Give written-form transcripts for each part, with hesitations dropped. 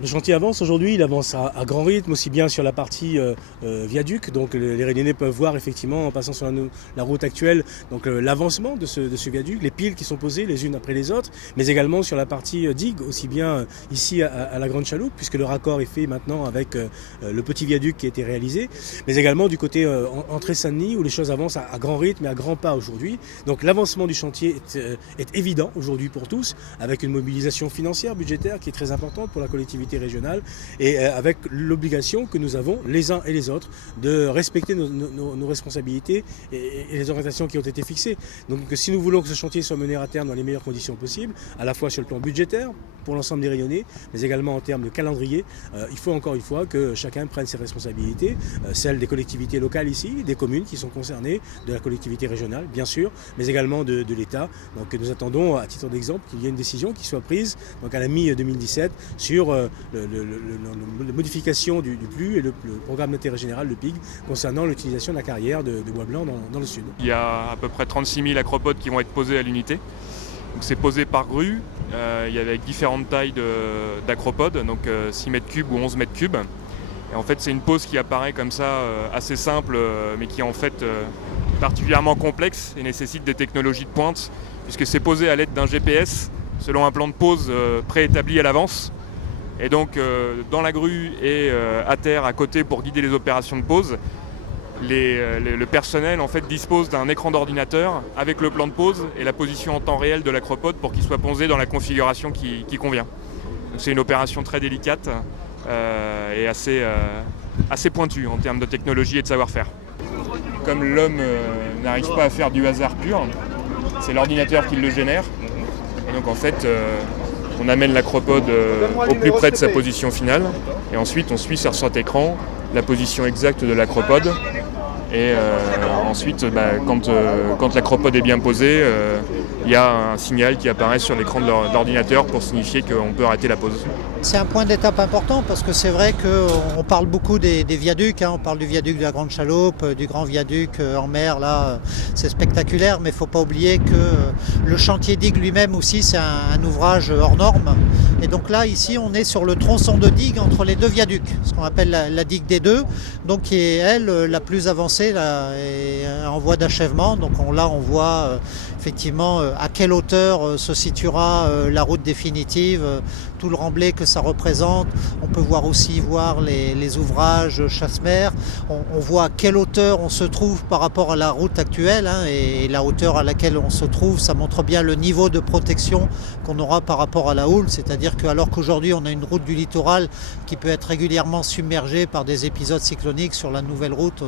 Le chantier avance aujourd'hui, il avance à grand rythme, aussi bien sur la partie viaduc, donc les Réunionnais peuvent voir effectivement en passant sur la route actuelle donc l'avancement de ce viaduc, les piles qui sont posées les unes après les autres, mais également sur la partie digue, aussi bien ici à la Grande Chaloupe, puisque le raccord est fait maintenant avec le petit viaduc qui a été réalisé, mais également du côté entrée Saint-Denis où les choses avancent à grand rythme et à grands pas aujourd'hui. Donc l'avancement du chantier est évident aujourd'hui pour tous, avec une mobilisation financière, budgétaire qui est très importante pour la collectivité régionale et avec l'obligation que nous avons les uns et les autres de respecter nos responsabilités et les orientations qui ont été fixées. Donc si nous voulons que ce chantier soit mené à terme dans les meilleures conditions possibles, à la fois sur le plan budgétaire pour l'ensemble des Réunionnais, mais également en termes de calendrier, il faut encore une fois que chacun prenne ses responsabilités, celles des collectivités locales ici, des communes qui sont concernées, de la collectivité régionale bien sûr, mais également de l'État. Donc nous attendons à titre d'exemple qu'il y ait une décision qui soit prise donc à la mi-2017 sur la modification du PLU et le programme d'intérêt général, le PIG, concernant l'utilisation de la carrière de bois blanc dans le sud. Il y a à peu près 36 000 acropodes qui vont être posés à l'unité. Donc c'est posé par grue, il y a avec différentes tailles d'acropodes, donc 6 mètres cubes ou 11 mètres cubes. Et en fait c'est une pose qui apparaît comme ça assez simple, mais qui est en fait particulièrement complexe et nécessite des technologies de pointe, puisque c'est posé à l'aide d'un GPS selon un plan de pose préétabli à l'avance. Et donc dans la grue et à terre à côté pour guider les opérations de pose, le personnel en fait dispose d'un écran d'ordinateur avec le plan de pose et la position en temps réel de l'acropode pour qu'il soit posé dans la configuration qui convient. Donc c'est une opération très délicate et assez pointue en termes de technologie et de savoir-faire. Comme l'homme n'arrive pas à faire du hasard pur, c'est l'ordinateur qui le génère. Et donc en fait, on amène l'acropode au plus près de sa position finale et ensuite on suit sur cet écran la position exacte de l'acropode. Et ensuite, quand l'acropode est bien posée, il y a un signal qui apparaît sur l'écran de l'ordinateur pour signifier qu'on peut arrêter la pose. C'est un point d'étape important parce que c'est vrai qu'on parle beaucoup des viaducs, on parle du viaduc de la Grande Chaloupe, du grand viaduc en mer, là c'est spectaculaire, mais il ne faut pas oublier que le chantier digue lui-même aussi c'est un ouvrage hors norme. Et donc là ici on est sur le tronçon de digue entre les deux viaducs, ce qu'on appelle la digue des deux, donc qui est elle la plus avancée là, et en voie d'achèvement. Donc là on voit effectivement à quelle hauteur se situera la route définitive, tout le remblai que ça représente. On peut aussi voir les ouvrages chasse-mer. On voit à quelle hauteur on se trouve par rapport à la route actuelle, et la hauteur à laquelle on se trouve, ça montre bien le niveau de protection qu'on aura par rapport à la houle. C'est-à-dire qu'alors qu'aujourd'hui on a une route du littoral qui peut être régulièrement submergée par des épisodes cycloniques, sur la nouvelle route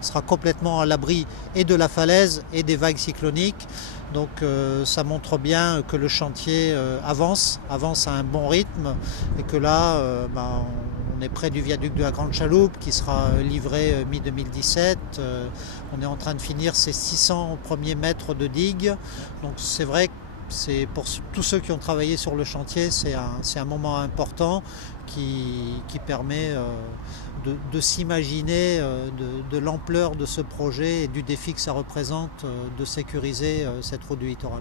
sera complètement à l'abri et de la falaise et des vagues cycloniques. Donc ça montre bien que le chantier avance à un bon rythme et que là on est près du viaduc de la Grande Chaloupe qui sera livré mi-2017. On est en train de finir ces 600 premiers mètres de digue. Donc c'est vrai que c'est pour tous ceux qui ont travaillé sur le chantier, c'est un moment important qui permet de s'imaginer de l'ampleur de ce projet et du défi que ça représente de sécuriser cette route du littoral.